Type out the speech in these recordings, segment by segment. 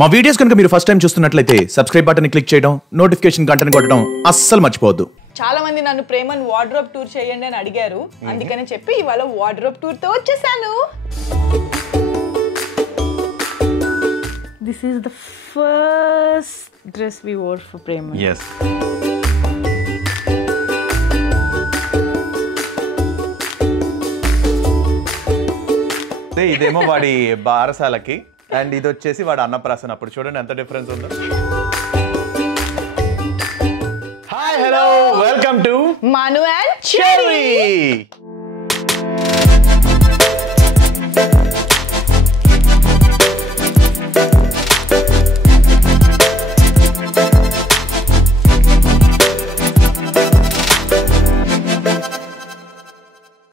మా వీడియోస్ కనుక మీరు ఫస్ట్ టైం చూస్తున్నట్లయితే సబ్స్క్రైబ్ బటన్ ని క్లిక్ చేయడం, నోటిఫికేషన్ గంటని కొట్టడం అస్సలు మర్చిపోవద్దు. చాలా మంది నన్ను ప్రేమన్ వార్డ్రోబ్ టూర్ చేయండి అని అడిగారు. అందుకని చెప్పి ఇవాళ వార్డ్రోబ్ టూర్ తో వచ్చేసాను. This is the first dress we wore for Preman. Yes. ఇదేమో వాడి బారసాలకి అండ్ ఇది వచ్చేసి వాడు అన్నప్రాసన. అప్పుడు చూడండి ఎంత డిఫరెన్స్ ఉందో. Hi hello welcome to Manu and cherry.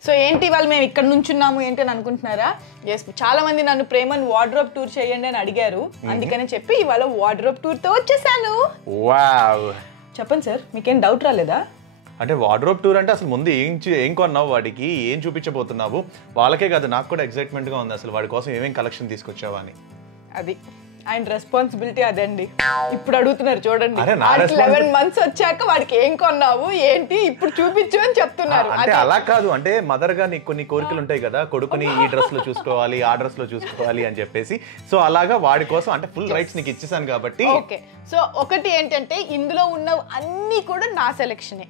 So ఏంటి వాళ్ళు మేము ఇక్కడ నుంచున్నాము ఏంటి అని అనుకుంటున్నారా? ఎస్, చాలా మంది నన్ను ప్రేమన్ వార్డ్రోబ్ టూర్ చేయండి అని అడిగారు. అందుకని చెప్పి ఇవాళ వార్డ్రోబ్ టూర్ తో వచ్చేసాను. వావ్, చెప్పండి సార్, మీకేం డౌట్ రాలేదా? అంటే వార్డ్రోబ్ టూర్ అంటే అసలు ముందు ఏం కొన్నావు, వాడికి ఏం చూపించబోతున్నావు? వాళ్ళకే కాదు, నాకు కూడా ఎక్సైట్మెంట్ గా ఉంది అసలు వాడి కోసం ఏమేం కలెక్షన్ తీసుకొచ్చావా అని. అది ఆయన రెస్పాన్సిబిలిటీ అదండి. ఇప్పుడు అడుగుతున్నారు చూడండి, 11 months వచ్చాక వాడికి ఏం కొన్నావు ఏంటి ఇప్పుడు చూపించు అని చెప్తున్నారు. అంటే అలా కాదు, అంటే మదర్ గా నీకు కొన్ని కోరికలు ఉంటాయి కదా, కొడుకుని ఈ డ్రెస్ లో చూసుకోవాలి, ఆ డ్రెస్ లో చూసుకోవాలి అని చెప్పేసి. సో అలాగా వాడి కోసం అంటే ఫుల్ రైట్స్ నీకు ఇచ్చేసాను కాబట్టి. ఓకే, సో ఒకటి ఏంటంటే ఇందులో ఉన్న అన్ని కూడా నా సెలెక్షనే.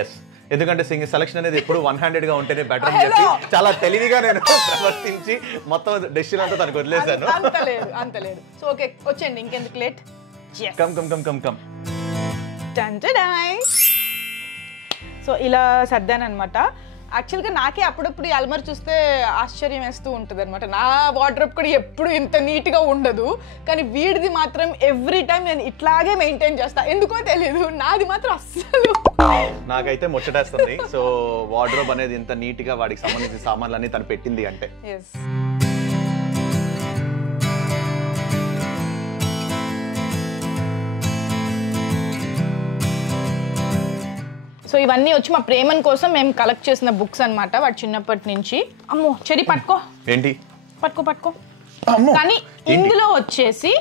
ఎస్, ఎందుకంటే సెలక్షన్ అనేది ఎప్పుడు 100 గా ఉంటేనే బెటర్ అని చెప్పి చాలా తెలివిగా నేను ప్రవర్తించి మొత్తం డెసిషన్ అంతా తనకు వదిలేసాను. అంత లేదు. సో ఓకే, వచ్చేయండి, ఇంకెందుకు late. Come come come come come. So ఇలా సర్దాను అనమాట. యాక్చువల్గా నాకే అప్పుడప్పుడు ఈ అల్మర్ చూస్తే ఆశ్చర్యం వేస్తూ ఉంటుంది అనమాట. నా వార్డ్రోబ్ కూడా ఎప్పుడు ఇంత నీట్గా ఉండదు, కానీ వీడిది మాత్రం ఎవ్రీ టైం నేను ఇట్లాగే మెయింటైన్ చేస్తా. ఎందుకో తెలియదు, నాది మాత్రం అస్సలు నాకైతే ముచ్చటేస్తుంది. సో వార్డ్రోబ్ అనేది ఇంత నీట్ గా వాడికి సంబంధించిన సామాన్లన్నీ తను పెట్టింది అంటే. సో ఇవన్నీ వచ్చి మా ప్రేమన్ కోసం మేము కలెక్ట్ చేసిన బుక్స్ అనమాట, వాడు చిన్నప్పటి నుంచి. అమ్మో చెరి పట్టుకో, ఏంటి పట్టుకో. కానీ ఇందులో వచ్చేసి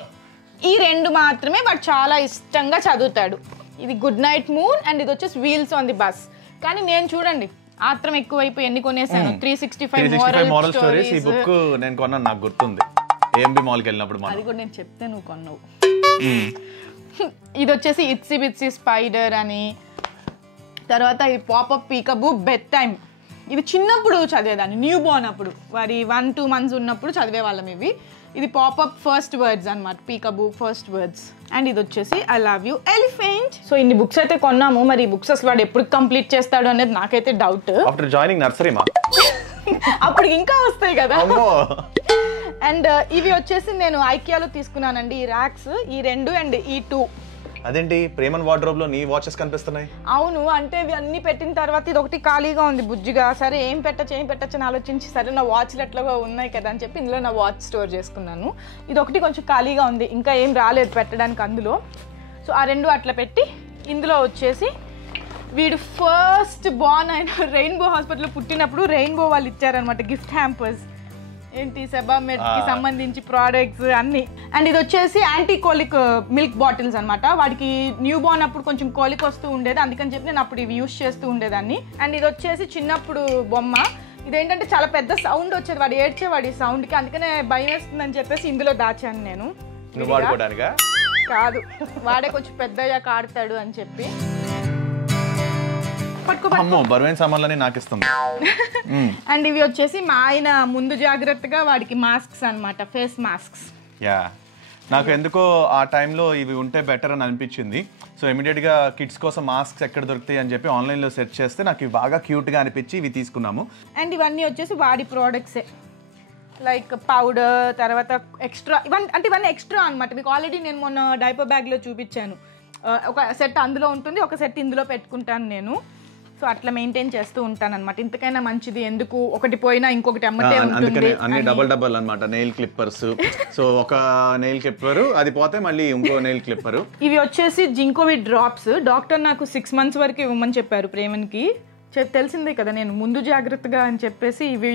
ఈ రెండు మాత్రమే వాడు చాలా ఇష్టంగా చదువుతాడు. ఇది గుడ్ నైట్ మూన్ అండ్ ఇది వచ్చేసి వీల్స్ ఆన్ ది బస్. కానీ నేను చూడండి ఆత్రం ఎక్కువైపోయి ఎన్ని కొనేసాను. 365 మోరల్ స్టోరీస్ ఈ బుక్ నేను కొన్నాను, నాకు గుర్తుంది. ఏఎంబి మాల్కి వెళ్ళినప్పుడు. అది కూడా నేను చెప్తే నువ్వు కొన్నావు. ఇది వచ్చేసి ఇట్సీ బిట్సీ స్పైడర్ అని. తర్వాత ఈ పాపప్ పీకబూ బెడ్ టైమ్. ఇది చిన్నప్పుడు చదివేదాన్ని, న్యూ బోర్న్ అప్పుడు, వారి 1-2 months ఉన్నప్పుడు చదివేవాళ్ళం ఇవి. ఇది పాపప్ ఫస్ట్ వర్డ్స్ అనమాట, పీకబూ ఫస్ట్ వర్డ్స్. అండ్ ఇది వచ్చేసి I love you elephant. So ఇన్ని బుక్స్ అయితే కొన్నాము, మరి ఈ బుక్స్ అసలు వాడు ఎప్పుడు కంప్లీట్ చేస్తాడు అనేది నాకైతే డౌట్. ఆఫ్టర్ జాయినింగ్ నర్సరీ మా అప్పుడు ఇంకా వస్తాయి కదా. అండ్ ఇవి వచ్చేసి నేను ఐకియాలో తీసుకున్నానండి, ఈ ర్యాక్స్, ఈ 2 అండ్ ఈ 2. అదేంటి ప్రేమన్ వార్డ్రోబ్ లో నీ వాచెస్ కనిపిస్తున్నాయి? అవును, అంటే ఇవి అన్ని పెట్టిన తర్వాత ఇది ఒకటి ఖాళీగా ఉంది బుజ్జిగా. సరే ఏం పెట్టచ్చు అని ఆలోచించి, సరే నా వాచ్లు ఎట్లాగా ఉన్నాయి కదా అని చెప్పి ఇందులో నా వాచ్ స్టోర్ చేసుకున్నాను. ఇది ఒకటి కొంచెం ఖాళీగా ఉంది, ఇంకా ఏం రాలేదు పెట్టడానికి అందులో. సో ఆ 2 అట్లా పెట్టి, ఇందులో వచ్చేసి వీడు ఫస్ట్ బార్న్ అయిన రెయిన్బో హాస్పిటల్లో పుట్టినప్పుడు రెయిన్బో వాళ్ళు ఇచ్చారనమాట గిఫ్ట్ హ్యాంపర్స్. ఏంటి సెబామెడ్ కి సంబంధించి ప్రోడక్ట్స్ అన్ని. అండ్ ఇది వచ్చేసి యాంటీ కోలిక్ మిల్క్ బాటిల్స్ అనమాట. వాడికి న్యూ బోర్న్ అప్పుడు కొంచెం కోలిక్ వస్తూ ఉండేది, అందుకని చెప్పి నేను అప్పుడు ఇవి యూస్ చేస్తూ ఉండేదాన్ని. అండ్ ఇది వచ్చేసి చిన్నప్పుడు బొమ్మ. ఇదేంటంటే చాలా పెద్ద సౌండ్ వచ్చేది, వాడు ఏడ్చేవాడు ఈ సౌండ్కి, అందుకనే భయం వేస్తుందని చెప్పేసి ఇందులో దాచాను నేను. కాదు, వాడే కొంచెం పెద్దయ్యాక ఆడతాడు అని చెప్పి. బరువైన సామాన్లని నాకు ఇస్తుంది. అండ్ ఇవి వచ్చేసి మా ఆయన ముందు జాగ్రత్తగా వాడికి మాస్క్స్ అనమాట, ఫేస్ మాస్క్స్. యా, నాకు ఎందుకో ఆ టైంలో ఇవి ఉంటే బెటర్ అని అనిపించింది. సో ఇమీడియట్ గా కిడ్స్ కోసం మాస్క్స్ ఎక్కడ దొరుకుతాయి అని చెప్పి ఆన్లైన్ లో సెర్చ్ చేస్తే నాకు ఇవి బాగా క్యూట్ గా అనిపించి ఇవి తీసుకున్నాము. అండ్ ఇవన్నీ వచ్చేసి వాడి ప్రోడక్ట్సే, లైక్ పౌడర్, తర్వాత ఎక్స్ట్రా ఇవన్నీ ఎక్స్ట్రా అనమాట. మీకు ఆల్రెడీ నేను మొన్న డైపర్ బ్యాగ్ లో చూపించాను. ఒక సెట్ అందులో ఉంటుంది, ఒక సెట్ ఇందులో పెట్టుకుంటాను నేను. సో అట్లా మెయింటైన్ చేస్తూ ఉంటాను అనమాట. ఇంతకైనా మంచిది ఎందుకు, ఒకటి పోయినా ఇంకొకటి అమ్మటే ఉంటుంది. అన్ని డబల్ అనమాట, నెయిల్ క్లిప్పర్స్. సో ఒక నెయిల్ క్లిప్పర్ అది పోతే మళ్ళీ ఇంకో నెయిల్ క్లిప్పర్. ఇవి వచ్చేసి జింకోవి డ్రాప్స్. డాక్టర్ నాకు 6 months వరకు ఇవ్వమని చెప్పారు ప్రేమన్కి. తెలిసిందే కదా నేను ముందు జాగ్రత్తగా అని చెప్పేసి ఇవి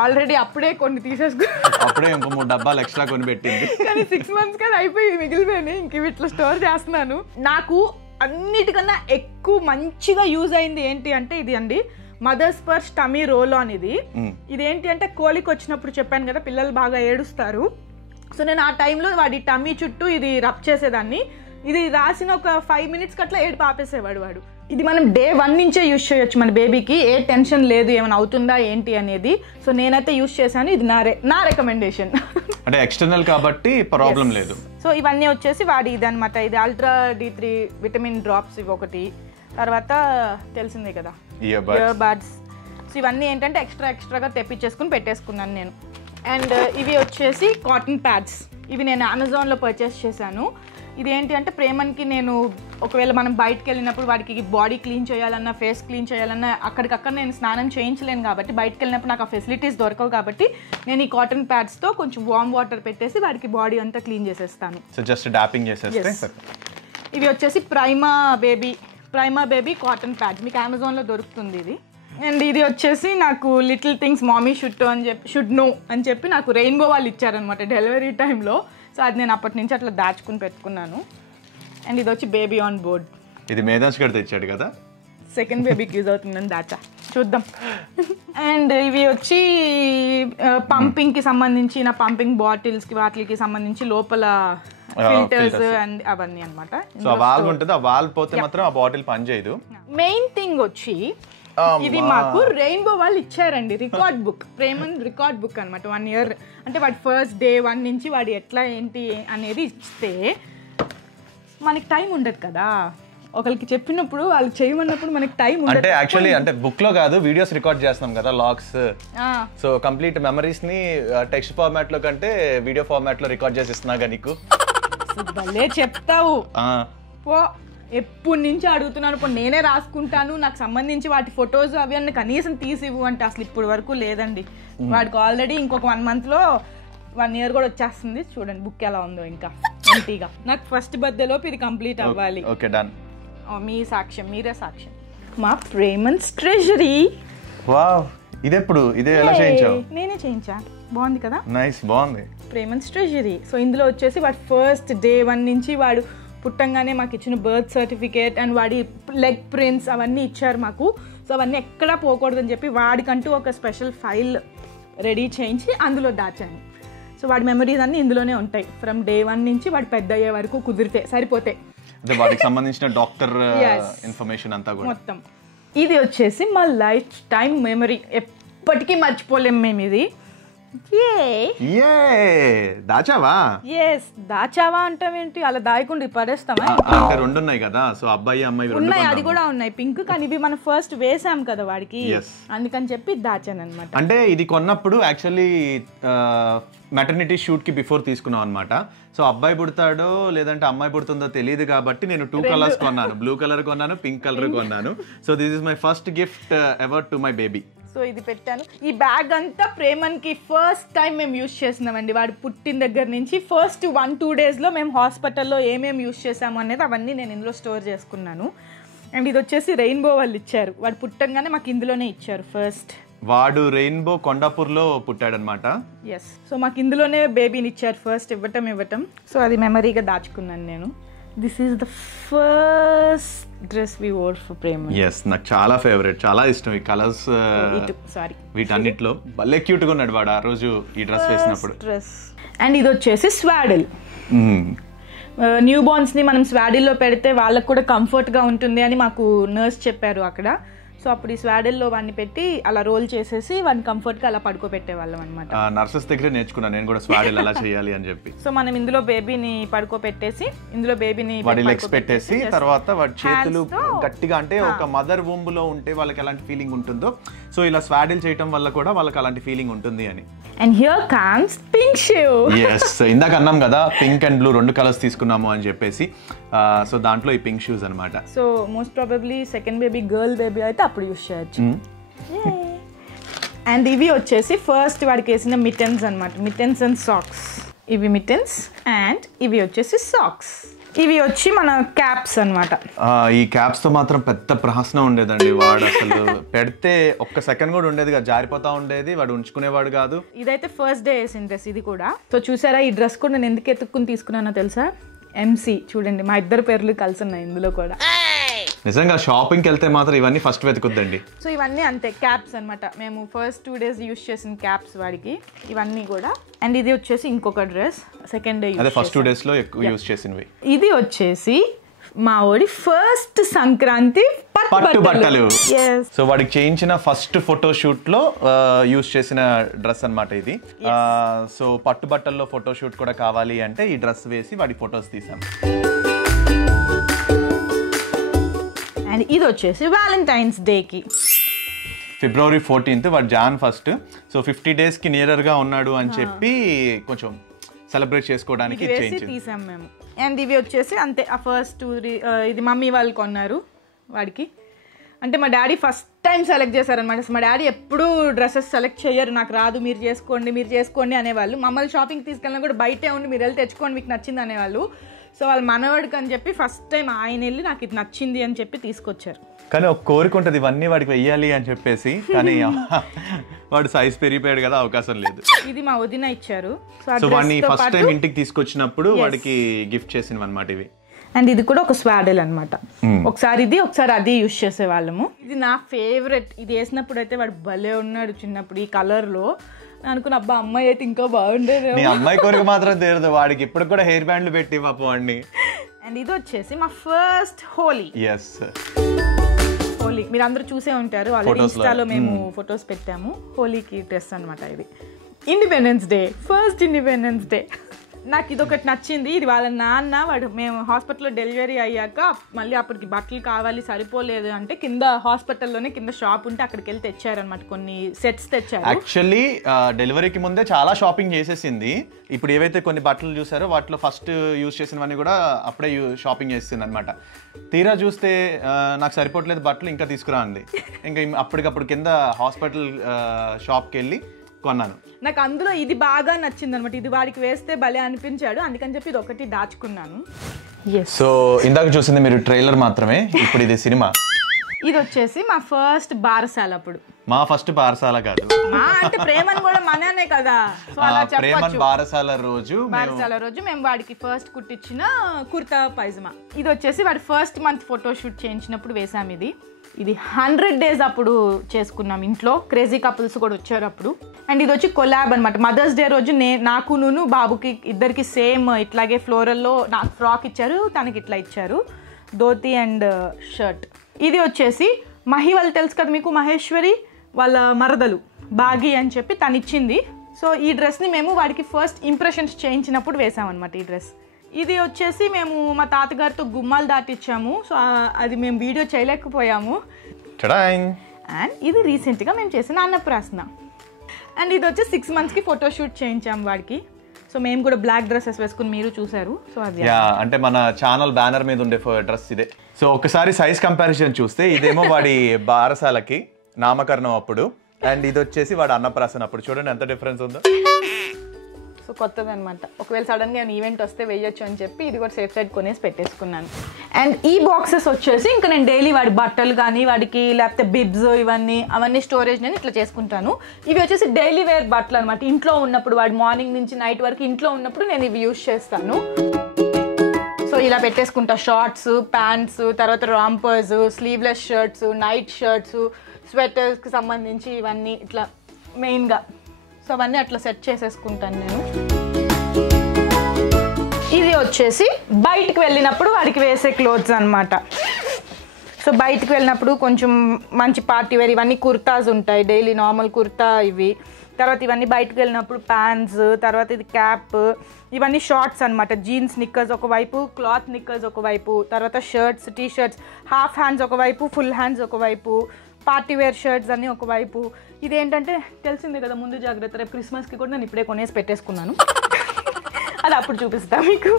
ఆల్రెడీ అప్పుడే కొన్ని తీసేసుకున్నాను. అప్పుడే ఇంకో 3 డబ్బాలు ఎక్స్ట్రా కొని పెట్టింది. కానీ 6 months కదా అయిపోయి మిగిలిపోయినాయి, ఇంక ఇవి ఇట్లా స్టోర్ చేస్తున్నాను. నాకు అన్నిటికన్నా ఎక్కువ మంచిగా యూజ్ అయింది ఏంటి అంటే ఇది అండి, Mother Sparsh tummy roll on. ఇదేంటి అంటే కోలికి వచ్చినప్పుడు చెప్పాను కదా పిల్లలు బాగా ఏడుస్తారు, సో నేను ఆ టైంలో వాడి టమీ చుట్టూ ఇది రబ్ చేసేదాన్ని. ఇది రాసిన ఒక 5 minutes అట్లా ఏడుపు ఆపేసేవాడు వాడు. ఇది మనం day 1 నుంచే యూజ్ చేయొచ్చు మన బేబీకి, ఏ టెన్షన్ లేదు ఏమైనా అవుతుందా ఏంటి అనేది. సో నేనైతే యూజ్ చేశాను, ఇది నా రికమెండేషన్. అంటే ఎక్స్టర్నల్ కాబట్టి ప్రాబ్లం లేదు. సో ఇవన్నీ వచ్చేసి వాడి ఇదనమాట, ఇది అల్ట్రా D3 విటమిన్ డ్రాప్స్ ఇవి ఒకటి, తర్వాత తెలిసిందే కదా ఇయర్ బడ్స్. సో ఇవన్నీ ఏంటంటే ఎక్స్ట్రాగా తెప్పించేసుకుని పెట్టేసుకున్నాను నేను. అండ్ ఇవి వచ్చేసి కాటన్ ప్యాడ్స్, ఇవి నేను అమెజాన్లో పర్చేస్ చేశాను. ఇదేంటి అంటే ప్రేమన్కి నేను ఒకవేళ మనం బయటకు వెళ్ళినప్పుడు వాడికి బాడీ క్లీన్ చేయాలన్నా ఫేస్ క్లీన్ చేయాలన్నా అక్కడికక్కడ నేను స్నానం చేయించలేను కాబట్టి, బయటకు వెళ్ళినప్పుడు నాకు ఆ ఫెసిలిటీస్ దొరకవు కాబట్టి నేను ఈ కాటన్ ప్యాడ్స్తో కొంచెం వార్మ్ వాటర్ పెట్టేసి వాడికి బాడీ అంతా క్లీన్ చేసేస్తాను. సో జస్ట్ డాపింగ్ చేసేస్తే. ఇవి వచ్చేసి ప్రైమా బేబీ కాటన్ ప్యాడ్స్, మీకు అమెజాన్లో దొరుకుతుంది ఇది. అండ్ ఇది వచ్చేసి నాకు లిటిల్ థింగ్స్ మామీ షుడ్ నో అని చెప్పి నాకు రెయిన్బో వాళ్ళు ఇచ్చారనమాట డెలివరీ టైంలో. సో అది నేను అప్పటి నుంచి అట్లా దాచుకుని పెట్టుకున్నాను. అండ్ ఇది వచ్చి బేబీ ఆన్ బోర్డ్, ఇది మేధాంశ్ గారు తెచ్చాడు కదా, సెకండ్ బేబీకి యూజ్ అవుతుందని దాచా, చూద్దాం. అండ్ ఇవి వచ్చి పంపింగ్కి సంబంధించిన పంపింగ్ బాటిల్స్కి వాటికి సంబంధించి లోపల ఫిల్టర్స్ అండ్ అవన్నీ అనమాట. సో ఆ వాల్వ్ ఉంటుంది, ఆ వాల్వ్ పోతే మాత్రం ఆ బాటిల్ పనిచేయదు. మెయిన్ థింగ్ వచ్చి ఇది మాకు రెయిన్బో వాళ్ళు ఇచ్చారండి రికార్డ్ బుక్, ప్రేమన్ రికార్డ్ బుక్ అనమాట. 1 year అంటే వాడి ఫస్ట్ day 1 నుంచి వాడు ఎట్లా ఏంటి అనేది ఇస్తే మనకి టైం ఉండదు కదా, ఒకరికి చెప్పినప్పుడు వాళ్ళు చేయమన్నప్పుడు మనకి టైం ఉండదు. అంటే యాక్చువల్లీ అంటే బుక్ లో కాదు, వీడియోస్ రికార్డ్ చేస్తున్నాం కదా లాగ్స్, సో కంప్లీట్ మెమరీస్ ని టెక్స్ట్ ఫార్మాట్ లో కంటే వీడియో ఫార్మాట్ లో రికార్డ్ చేసి ఇస్తున్నా నీకు. భలే చెప్తావు పో, ఎప్పటి నుంచి అడుగుతున్నాను, ఇప్పుడు నేనే రాసుకుంటాను, నాకు సంబంధించి వాటి ఫొటోస్ అవి అన్నీ కనీసం తీసివ్వు అంటే అసలు ఇప్పుడు వరకు లేదండి. వాడికి ఆల్రెడీ ఇంకొక 1 month లో 1 year కూడా వచ్చేస్తుంది. చూడండి బుక్ ఎలా ఉందో ఇంకా ఎంటీగా. నాకు ఫస్ట్ బర్త్డేలోపు ఇది కంప్లీట్ అవ్వాలి. Okay done. మీ సాక్ష్యం, మీరే సాక్ష్యం. మా ప్రేమన్స్ ట్రెజరీ. వావ్, ఇదే ఎలా చేయించావు? నేనే చేయించా, బాగుంది కదా. నైస్, బాగుంది. ప్రేమన్స్ ట్రెజరీ. సో ఇందులో వచ్చేసి వాడు ఫస్ట్ day 1 నుంచి వాడు పుట్టంగానే మాకు ఇచ్చిన బర్త్ సర్టిఫికేట్ అండ్ వాడి లెగ్ ప్రింట్స్ అవన్నీ ఇచ్చారు మాకు. సో అవన్నీ ఎక్కడా పోకూడదని చెప్పి వాడికంటూ ఒక స్పెషల్ ఫైల్ రెడీ చేయించి అందులో దాచాను. సో వాడి మెమరీస్ అన్నీ ఇందులోనే ఉంటాయి, ఫ్రమ్ day 1 నుంచి వాడు పెద్ద అయ్యే వరకు కుదిరితే సరిపోతే వాటికి సంబంధించిన డాక్టర్ ఇన్ఫర్మేషన్ అంతా కూడా మొత్తం. ఇది వచ్చేసి మా లైఫ్ టైం మెమరీ, ఎప్పటికీ మర్చిపోలేం మేము ఇది. దాచావా? దాచావా అంటావేంటి, అలా దాయకుండా పడేస్తామా? అంటే 2 ఉన్నాయి కదా, సో అబ్బాయి అమ్మాయి ఉన్నాయి, అది కూడా ఉన్నాయి పింక్, కానీ ఇవి మనం ఫస్ట్ వేసాం కదా వాడికి, అందుకని చెప్పి దాచాను అనమాట. అంటే ఇది కొన్నప్పుడు యాక్చువల్లీ మెటర్నిటీ షూట్ కి బిఫోర్ తీసుకున్నాం అనమాట. సో అబ్బాయి పుడతాడో లేదంటే అమ్మాయి పుడుతుందో తెలియదు కాబట్టి నేను 2 colours కొన్నాను, బ్లూ కలర్ కొన్నాను, పింక్ కలర్ కొన్నాను. So this is my first gift ever to my baby. So ఇది పెట్టాను. ఈ బ్యాగ్ అంతా ప్రేమన్కి ఫస్ట్ టైం మేము యూజ్ చేస్తున్నామండి. వాడు పుట్టిన దగ్గర నుంచి ఫస్ట్ 1-2 daysలో మేము హాస్పిటల్లో ఏమేమి యూజ్ చేసాము అనేది అవన్నీ నేను ఇందులో స్టోర్ చేసుకున్నాను. అండ్ ఇది వచ్చేసి రెయిన్బో వాళ్ళు ఇచ్చారు, వాడు పుట్టంగానే మాకు ఇందులోనే ఇచ్చారు ఫస్ట్. వాడు రెయిన్బో కొండాపూర్లో పుట్టాడనమాట. ఎస్, సో మాకు ఇందులోనే బేబీని ఇచ్చారు ఫస్ట్ ఇవ్వటం. సో అది మెమరీగా దాచుకున్నాను నేను. This is the first dress we wore for Prema. Yes, నాకు చాలా ఫేవరెట్, చాలా ఇష్టం ఈ కలర్స్. వీటన్నిటిలో భలే క్యూట్ గా ఉన్నాడు వాడు ఆ రోజు ఈ డ్రెస్ వేసినప్పుడు. అండ్ ఇది వచ్చేసి స్వాడిల్. న్యూ బార్న్స్ ని మనం స్వాడిల్లో పెడితే వాళ్ళకు కూడా కంఫర్ట్ గా ఉంటుంది అని మాకు నర్స్ చెప్పారు అక్కడ. సో అప్పుడు ఈ స్వాడిల్లో వాడిని పెట్టి అలా రోల్ చేసేసి వాడిని కంఫర్ట్గా అలా పడుకోబెట్టేవాళ్ళం అనమాట. నర్సెస్ దగ్గర నేర్చుకున్నాను నేను కూడా స్వాడిల్ ఎలా చేయాలి అని చెప్పి. సో మనం ఇందులో బేబీని పడుకోబెట్టేసి ఇందులో బేబీని వాడి లెగ్స్ పెట్టేసి తర్వాత వాడి చేతులు గట్టిగా, అంటే ఒక మదర్ వూంబ్ లో ఉంటే వాళ్ళకి ఎలాంటి ఫీలింగ్ ఉంటుందో సో ఇలా స్వాడిల్ చేయటం వల్ల కూడా వాళ్ళకి అలాంటి ఫీలింగ్ ఉంటుంది అని. And here comes pink shoe. yes, ఇందాక అన్నాం కదా పింక్ అండ్ బ్లూ 2 colours తీసుకున్నాము అని చెప్పేసి. సో దాంట్లో ఈ పింక్ షూస్ అన్నమాట. So most probably second baby girl baby అయితే అప్పుడు యూస్ చేయొచ్చు. అండ్ ఇవి వచ్చేసి ఫస్ట్ వాడికి వేసిన మిటెన్స్ అనమాట, మిటెన్స్ అండ్ సాక్స్. ఇవి మిటెన్స్ అండ్ ఇవి వచ్చేసి సాక్స్. ఇవి వచ్చి మన క్యాప్స్ అన్నమాట. ఈ క్యాప్స్ తో మాత్రం పెద్ద ప్రహసనం ఉండేదండి. వాడు అసలు పెడితే ఒక్క సెకండ్ కూడా ఉండేది కాదు, జారిపోతా ఉండేది, వాడు ఉంచుకునేవాడు కాదు. ఇదైతే ఫస్ట్ డే వేసిన డ్రెస్ ఇది కూడా. సో చూసారా, ఈ డ్రెస్ కూడా నేను ఎందుకు ఎత్తుక్కుని తీసుకున్నానో తెలుసా? MC. చూడండి మా ఇద్దరు పేర్లు కలిసి ఉన్నాయి ఇందులో కూడా. నిజంగా షాపింగ్కి వెళ్తే మాత్రం ఇవన్నీ ఫస్ట్ వెతుకుద్దండి. సో ఇవన్నీ అంతే క్యాప్స్ అనమాట. మేము ఫస్ట్ 2 days యూస్ చేసిన క్యాప్స్ వాడికి ఇవన్నీ కూడా. అండ్ ఇది వచ్చేసి ఇంకొక డ్రెస్ సెకండ్ డే, అదే ఫస్ట్ 2 days లో ఎక్కువ యూస్ చేసినవి. ఇది వచ్చేసి మా వాడి ఫస్ట్ సంక్రాంతి పట్టు బట్టలు. సో వాడికి చేయించిన ఫస్ట్ ఫోటో షూట్ లో యూస్ చేసిన డ్రెస్ అన్నమాట ఇది. సో పట్టు బట్టల్లో ఫోటో షూట్ కూడా కావాలి అంటే ఈ డ్రెస్ వేసి వాడి ఫొటోస్ తీసాం. అండ్ ఇది వచ్చేసి వ్యాలంటైన్స్ డేకి February 14th, వాడు Jan 1st. సో 50 days కి నియరర్ గా ఉన్నాడు అని చెప్పి కొంచెం సెలబ్రేట్ చేసుకోవడానికి తీసాం మేము. అండ్ ఇవి వచ్చేసి అంతే ఆ ఫస్ట్ ఇది మమ్మీ వాళ్ళు కొన్నారు వాడికి. అంటే మా డాడీ ఫస్ట్ టైం సెలెక్ట్ చేశారనమాట. మా డాడీ ఎప్పుడూ డ్రెస్సెస్ సెలెక్ట్ చేయరు, నాకు రాదు, మీరు చేసుకోండి అనేవాళ్ళు. మమ్మల్ని షాపింగ్ తీసుకెళ్ళినా కూడా బయటే ఉండి మీరు వెళ్ళి తెచ్చుకోండి మీకు నచ్చింది అనేవాళ్ళు. సో వాళ్ళ మనవాడికి అని చెప్పి ఫస్ట్ టైం ఆయన వెళ్ళి నాకు ఇది నచ్చింది అని చెప్పి తీసుకొచ్చారు. కానీ ఒక కోరిక ఉంటుంది ఇవన్నీ వాడికి వెయ్యాలి అని చెప్పేసి, కానీ వాడు సైజ్ పెరిగిపోయాడు కదా, అవకాశం లేదు. ఇది మా వదిన ఇచ్చారు. సో వాడిని ఫస్ట్ టైం ఇంటికి తీసుకొచ్చినప్పుడు వాడికి గిఫ్ట్ చేసినవి అనమాట ఇవి. అండ్ ఇది కూడా ఒక స్వాడల్ అనమాట. ఒకసారి ఇది ఒకసారి అది యూజ్ చేసే వాళ్ళము. ఇది నా ఫేవరెట్. ఇది వేసినప్పుడు అయితే వాడు భలే ఉన్నాడు చిన్నప్పుడు ఈ కలర్ లో. అనుకున్న అబ్బా అమ్మాయి అయితే ఇంకా బాగుండేది. నీ అమ్మాయి కోరిక మాత్రం తీరదు, వాడికి ఇప్పుడు కూడా హెయిర్ బ్యాండ్లు పెట్టి పాపం వాడిని. అండ్ ఇది వచ్చేసి మా ఫస్ట్ హోలీ. హోలీ మీరు అందరూ చూసే ఉంటారు, ఆల్రెడీ ఇన్స్టాలో మేము ఫొటోస్ పెట్టాము. హోలీకి డ్రెస్ అనమాట ఇది. Independence day, first independence day. నాకు ఇది ఒకటి నచ్చింది. ఇది వాళ్ళ నాన్న వాడు మేము హాస్పిటల్లో డెలివరీ అయ్యాక మళ్ళీ అప్పటికి బట్టలు కావాలి సరిపోలేదు అంటే కింద హాస్పిటల్లోనే కింద షాప్ ఉంటే అక్కడికి వెళ్ళి తెచ్చారనమాట. కొన్ని సెట్స్ తెచ్చారు. యాక్చువల్లీ డెలివరీకి ముందే చాలా షాపింగ్ చేసేసింది. ఇప్పుడు ఏవైతే కొన్ని బట్టలు చూసారో వాటిలో ఫస్ట్ యూజ్ చేసినవన్నీ కూడా అప్పుడే షాపింగ్ చేసింది అనమాట. తీరా చూస్తే నాకు సరిపోవట్లేదు బట్టలు, ఇంకా తీసుకురా అంది. ఇంకా అప్పటికప్పుడు కింద హాస్పిటల్ షాప్కి వెళ్ళి కొన్నాను. నాకు అందులో ఇది బాగా నచ్చింది అనమాట. ఇది వాడికి వేస్తే భలే అనిపించాడు, అందుకని చెప్పి ఇది ఒకటి దాచుకున్నాను. సో ఇందాక చూసింది మీరు ట్రైలర్ మాత్రమే, ఇప్పుడు ఇది సినిమా. ఇది వచ్చేసి మా ఫస్ట్ బారసాల. అప్పుడు మా ఫస్ట్ బారసాల కాదు, మా అంటే ప్రేమన్ కూడా మననే కదా. సో అలా చెప్పొచ్చు. బారసాల రోజు మేము వాడికి ఫస్ట్ కుట్టించిన కుర్తా పైజమా. ఇది వచ్చేసి వాడి ఫస్ట్ మంత్ ఫోటో షూట్ చేయించినప్పుడు వేసాం. ఇది 100 days అప్పుడు చేసుకున్నాం ఇంట్లో. క్రేజీ కపుల్స్ కూడా వచ్చారు అప్పుడు. అండ్ ఇది వచ్చి కొలాబ్ అనమాట. మదర్స్ డే రోజు నాకు బాబుకి ఇద్దరికి సేమ్ ఇట్లాగే ఫ్లోరల్లో నాకు ఫ్రాక్ ఇచ్చారు, తనకి ఇట్లా ఇచ్చారు ధోతి అండ్ షర్ట్. ఇది వచ్చేసి మహి వాళ్ళు తెలుసు కదా మీకు, మహేశ్వరి వాళ్ళ మరదలు బాగి అని చెప్పి తను ఇచ్చింది. సో ఈ డ్రెస్ని మేము వాడికి ఫస్ట్ ఇంప్రెషన్స్ చేయించినప్పుడు వేసామన్నమాట ఈ డ్రెస్. ఇది వచ్చేసి మేము మా తాతగారితో గుమ్మాలు దాటిచ్చాము. సో అది మేము వీడియో చేయలేకపోయాము. అండ్ ఇది రీసెంట్గా మేము చేసిన అన్నప్రాసన. అండ్ ఇది వచ్చి 6 monthsకి ఫోటో షూట్ చేయించాము వాడికి. సో మేము కూడా బ్లాక్ డ్రెస్సెస్ వేసుకుని మీరు చూసారు. సో అది అంటే మన ఛానల్ బ్యానర్ మీద ఉండే డ్రెస్ ఇదే. సో ఒకసారి సైజ్ కంపారిజన్ చూస్తే ఇదేమో వాడి బారసాలకి నామకరణం అప్పుడు, అండ్ ఇది వచ్చేసి వాడు అన్నప్రాసన అప్పుడు. చూడండి ఎంత డిఫరెన్స్ ఉందో. సో కొత్తది అనమాట. ఒకవేళ సడన్గా ఏమైనా ఈవెంట్ వస్తే వేయొచ్చు అని చెప్పి ఇది కూడా సేఫ్ సైడ్ కొనేసి పెట్టేసుకున్నాను. అండ్ ఈ బాక్సెస్ వచ్చేసి ఇంకా నేను డైలీ వాడి బట్టలు కానీ వాడికి లేకపోతే బిబ్స్ అవన్నీ స్టోరేజ్ నేను ఇట్లా చేసుకుంటాను. ఇవి వచ్చేసి డైలీ వేర్ బట్టలు అనమాట. ఇంట్లో ఉన్నప్పుడు వాడి మార్నింగ్ నుంచి నైట్ వరకు ఇంట్లో ఉన్నప్పుడు నేను ఇవి యూజ్ చేస్తాను. సో ఇలా పెట్టేసుకుంటా. షార్ట్స్, ప్యాంట్స్, తర్వాత రాంపర్స్, స్లీవ్లెస్ షర్ట్స్, నైట్ షర్ట్స్, స్వెటర్స్కి సంబంధించి ఇవన్నీ ఇట్లా మెయిన్గా. సో అవన్నీ అట్లా సెట్ చేసేసుకుంటాను నేను. ఇది వచ్చేసి బయటికి వెళ్ళినప్పుడు వాడికి వేసే క్లోత్స్ అనమాట. సో బయటికి వెళ్ళినప్పుడు కొంచెం మంచి పార్టీ వేర్ ఇవన్నీ కుర్తాస్ ఉంటాయి, డైలీ నార్మల్ కుర్తా ఇవి. తర్వాత ఇవన్నీ బయటకు వెళ్ళినప్పుడు ప్యాంట్స్, తర్వాత ఇది క్యాప్, ఇవన్నీ షార్ట్స్ అనమాట. జీన్స్ నిక్కర్స్ ఒకవైపు, క్లాత్ నిక్కర్స్ ఒకవైపు, తర్వాత shirts, T shirts, half hands ఒకవైపు, ఫుల్ హ్యాండ్స్ ఒకవైపు, పార్టీ వేర్ షర్ట్స్ అన్నీ ఒకవైపు. ఇదేంటంటే తెలిసిందే కదా, ముందు జాగ్రత్త. రేపు క్రిస్మస్కి కూడా నేను ఇప్పుడే కొనేసి పెట్టేసుకున్నాను. అది అప్పుడు చూపిస్తాను మీకు.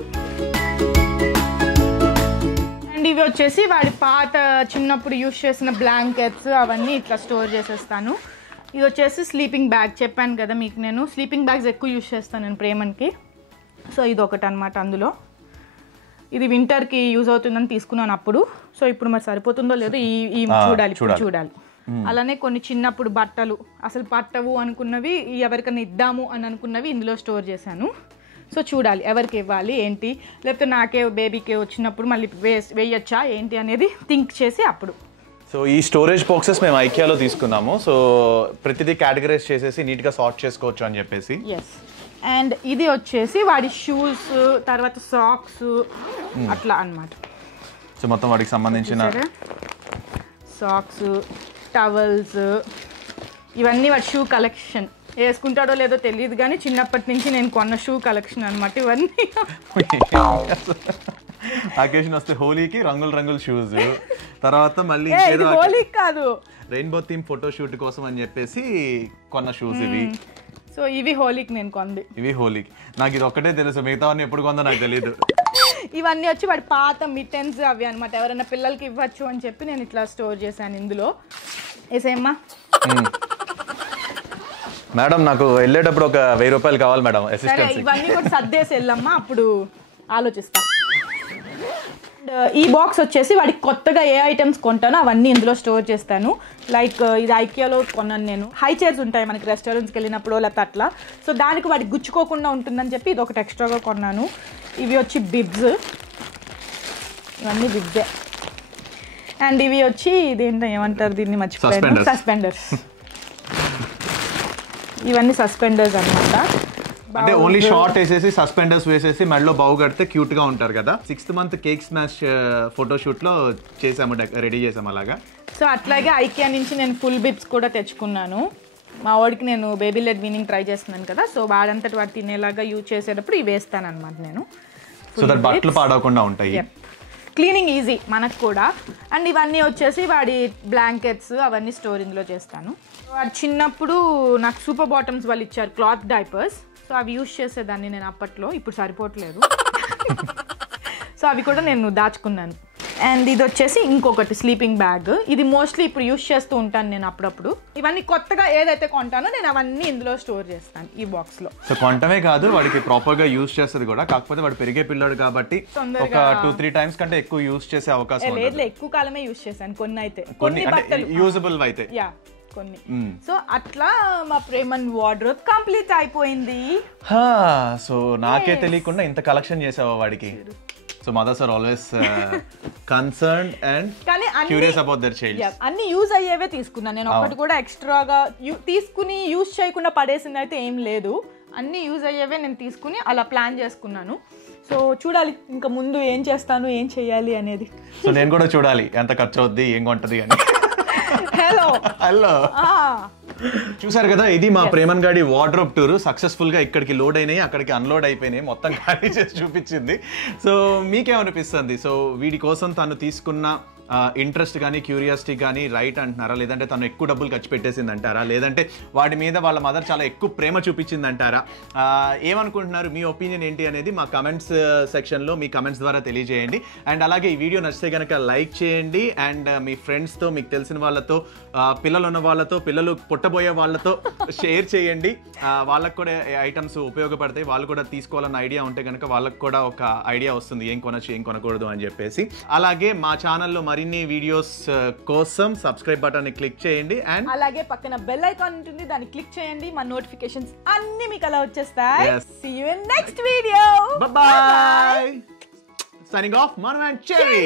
అండ్ ఇవి వచ్చేసి వాడి పాత చిన్నప్పుడు యూజ్ చేసిన బ్లాంకెట్స్ అవన్నీ ఇట్లా స్టోర్ చేసేస్తాను. ఇది వచ్చేసి స్లీపింగ్ బ్యాగ్. చెప్పాను కదా మీకు, నేను స్లీపింగ్ బ్యాగ్స్ ఎక్కువ యూజ్ చేస్తాను నేను ప్రేమన్కి. సో ఇది ఒకటి అనమాట అందులో. ఇది వింటర్కి యూజ్ అవుతుందని తీసుకున్నాను అప్పుడు. సో ఇప్పుడు మరి సరిపోతుందో లేదో ఈ చూడాలి. అలానే కొన్ని చిన్నప్పుడు బట్టలు అసలు పట్టవు అనుకున్నవి, ఎవరికైనా ఇద్దాము అని అనుకున్నవి ఇందులో స్టోర్ చేశాను. సో చూడాలి ఎవరికి ఇవ్వాలి ఏంటి, లేకపోతే నాకే బేబీకే వచ్చినప్పుడు మళ్ళీ వేయచ్చా ఏంటి అనేది థింక్ చేసి అప్పుడు. సో ఈ స్టోరేజ్ బాక్సెస్ మేము ఐకియాలో తీసుకున్నాము. సో ప్రతిదీ కేటగరైజ్ చేసేసి నీట్గా సార్ట్ చేసుకోవచ్చు అని చెప్పేసి. ఎస్. అండ్ ఇది వచ్చేసి వాడి షూస్, తర్వాత సాక్స్ అట్లా అన్నమాట. సో మొత్తం వాడికి సంబంధించిన సాక్స్, టవల్స్, ఇవన్నీ వాడి షూ కలెక్షన్. వేసుకుంటాడో లేదో తెలియదు కానీ చిన్నప్పటి నుంచి నేను కొన్న షూ కలెక్షన్ అనమాట ఇవన్నీ. అకేషన్ వస్తే హోలీకి రంగుల షూస్, తర్వాత మళ్ళీ హోలీ కాదు రెయిన్బో థీమ్ ఫోటో షూట్ కోసం అని చెప్పేసి కొన్న షూస్ ఇవి. సో ఇవి హోలీకి నేను కొంది. ఇవి హోలీకి. నాకు ఇది ఒక్కటే తెలుసు, మిగతావన్నీ ఎప్పుడు కొందో నాకు తెలియదు. ఇవన్నీ వచ్చి వాడి పాత మిటెన్స్ అవి అనమాట, ఎవరైనా పిల్లలకి ఇవ్వచ్చు అని చెప్పి నేను ఇట్లా స్టోర్ చేశాను ఇందులో. వేసేమ్మా. మేడం నాకు వెళ్ళేటప్పుడు ఒక 1000 రూపాయలు కావాలి మేడం అసిస్టెన్స్. ఇవన్నీ కూడా సర్దేసి వెళ్ళమ్మా, అప్పుడు ఆలోచిస్తా. ఈ బాక్స్ వచ్చేసి వాడికి కొత్తగా ఏ ఐటమ్స్ కొంటానో అవన్నీ ఇందులో స్టోర్ చేస్తాను. లైక్ ఇది ఐకియాలో కొన్నాను నేను. హై చైర్స్ ఉంటాయి మనకి రెస్టారెంట్స్కి వెళ్ళినప్పుడు లేకపోతే అట్లా. సో దానికి వాడికి గుచ్చుకోకుండా ఉంటుందని చెప్పి ఇది ఒకటి ఎక్స్ట్రాగా కొన్నాను. ఇవి వచ్చి బిబ్స్, ఇవన్నీ బిబ్సే. అండ్ ఇవి వచ్చి ఇదేంటో ఏమంటారు దీన్ని మర్చిపోయాను, సస్పెండర్స్. ఇవన్నీ సస్పెండర్స్ అన్నమాట. అంటే ఓన్లీ షార్ట్ వేసేసి సస్పెండర్స్ వేసేసి మెడలో బాగు కడితే క్యూట్ గా ఉంటారు కదా. 6th month cake smash photoshoot లో చేసాము, రెడీ చేసాము అలాగా. సో అట్లాగే ఐకియా నుంచి నేను ఫుల్ బిబ్స్ కూడా తెచ్చుకున్నాను. మా వాడికి నేను బేబీ లెడ్ వీనింగ్ ట్రై చేస్తున్నాను కదా, సో వాడంతటి వాడు తినేలాగా యూజ్ చేసేటప్పుడు ఇవి వేస్తాను అనమాట నేను. సో దట్ బట్టలు పాడవకుండా ఉంటాయి. క్లీనింగ్ ఈజీ మనకు కూడా. అండ్ ఇవన్నీ వచ్చేసి వాడి బ్లాంకెట్స్ అవన్నీ స్టోర్ ఇందులో చేస్తాను. వాడు చిన్నప్పుడు నాకు సూపర్ బాటమ్స్ వాళ్ళు ఇచ్చారు, క్లాత్ డైపర్స్. సో అవి యూజ్ చేసేదాన్ని నేను అప్పట్లో, ఇప్పుడు సరిపోవట్లేదు. సో అవి కూడా నేను దాచుకున్నాను. అండ్ ఇది వచ్చేసి ఇంకొకటి స్లీపింగ్ బ్యాగ్. ఇది మోస్ట్లీ ఇప్పుడు యూజ్ చేస్తూ ఉంటాను నేను అప్పుడప్పుడు. ఇవన్నీ కొత్తగా ఏదైతే కొంటానో నేను అవన్నీ ఇందులో స్టోర్ చేస్తాను ఈ బాక్స్ లో. సో కొంటమే కాదు వాడికి ప్రాపర్ గా యూజ్ చేస్తుంది కూడా, కాకపోతే వాడు పెరిగే పిల్లాడు కాబట్టి ఒక 2-3 times కంటే ఎక్కువ యూజ్ చేసే అవకాశం లేదు. ఎక్కువ కాలమే యూజ్ చేశాను, కొన్ని అయితే కొన్ని బట్టలు యూజబుల్ అయితే కొన్ని. సో అట్లా మా ప్రేమన్ వార్డ్రోబ్ కంప్లీట్ అయిపోయింది. సో నాకే తెలియకుండా ఇంత కలెక్షన్ చేసావా వాడికి. So mothers are always concerned and curious about their child. అన్ని యూజ్ అయ్యేవే తీసుకున్నాను నేను, ఒకటి కూడా ఎక్స్ట్రాగా తీసుకుని యూజ్ చేయకుండా పడేసింది అయితే ఏం లేదు. అన్ని యూజ్ అయ్యేవే నేను తీసుకుని అలా ప్లాన్ చేసుకున్నాను. సో చూడాలి ఇంకా ముందు ఏం చేస్తాను, ఏం చెయ్యాలి అనేది. సో నేను కూడా చూడాలి ఎంత ఖర్చు అవుద్ది, ఏం కొంటది అని. హలో చూసారు కదా, ఇది మా ప్రేమన్ గాడి వార్డ్రోబ్ టూర్. సక్సెస్ఫుల్ గా ఇక్కడికి లోడ్ అయినాయి, అక్కడికి అన్లోడ్ అయిపోయినాయి, మొత్తం ఖాళీ చేసి చూపించింది. సో మీకేమనిపిస్తుంది? సో వీడి కోసం తను తీసుకున్న ఇంట్రెస్ట్ కానీ క్యూరియాసిటీ కానీ రైట్ అంటున్నారా, లేదంటే తను ఎక్కువ డబ్బులు ఖర్చు పెట్టేసింది అంటారా, లేదంటే వాడి మీద వాళ్ళ మదర్ చాలా ఎక్కువ ప్రేమ చూపించింది అంటారా? ఏమనుకుంటున్నారు? మీ ఒపీనియన్ ఏంటి అనేది మా కమెంట్స్ సెక్షన్లో మీ కమెంట్స్ ద్వారా తెలియజేయండి. అండ్ అలాగే ఈ వీడియో నచ్చితే కనుక లైక్ చేయండి. అండ్ మీ ఫ్రెండ్స్తో, మీకు తెలిసిన వాళ్ళతో, పిల్లలు ఉన్న వాళ్ళతో, పిల్లలు పుట్టబోయే వాళ్ళతో షేర్ చేయండి. వాళ్ళకు కూడా ఐటమ్స్ ఉపయోగపడతాయి, వాళ్ళు కూడా తీసుకోవాలన్న ఐడియా ఉంటే కనుక వాళ్ళకు కూడా ఒక ఐడియా వస్తుంది ఏం కొనచ్చు ఏం కొనకూడదు అని చెప్పేసి. అలాగే మా ఛానల్లో మరిన్ని వీడియోస్ కోసం సబ్స్క్రైబ్ బటన్ ని క్లిక్ చేయండి. అండ్ అలాగే పక్కన బెల్ ఐకాన్ ఉంటుంది, దాన్ని క్లిక్ చేయండి. మా నోటిఫికేషన్స్ అన్ని మీకు అలా వచ్చేస్తాయి. See you in next video. Bye bye. Signing off, Manu and Cherry.